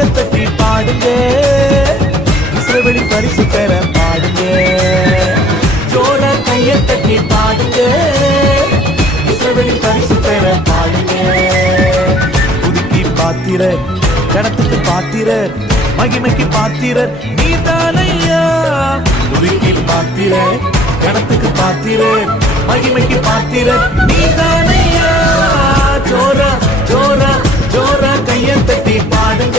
கையை தட்டி பாடுங்க, இஸ்ரவேலின் பரிசு பெற பாடுங்க. ஜோரா கையை தட்டி பாடுங்க, இஸ்ரவேலின் பரிசு பெற பாடுங்க. துதிக்கு பாத்திரர், கணத்துக்கு பாத்திரர், மகிமைக்கு பாத்திரர் நீதானையா. துதிக்கு பாத்திரர், கணத்துக்கு பாத்திரர், மகிமைக்கு பாத்திரர் நீதானையா. ஜோரா ஜோரா ஜோரா கையை தட்டி பாடுங்க,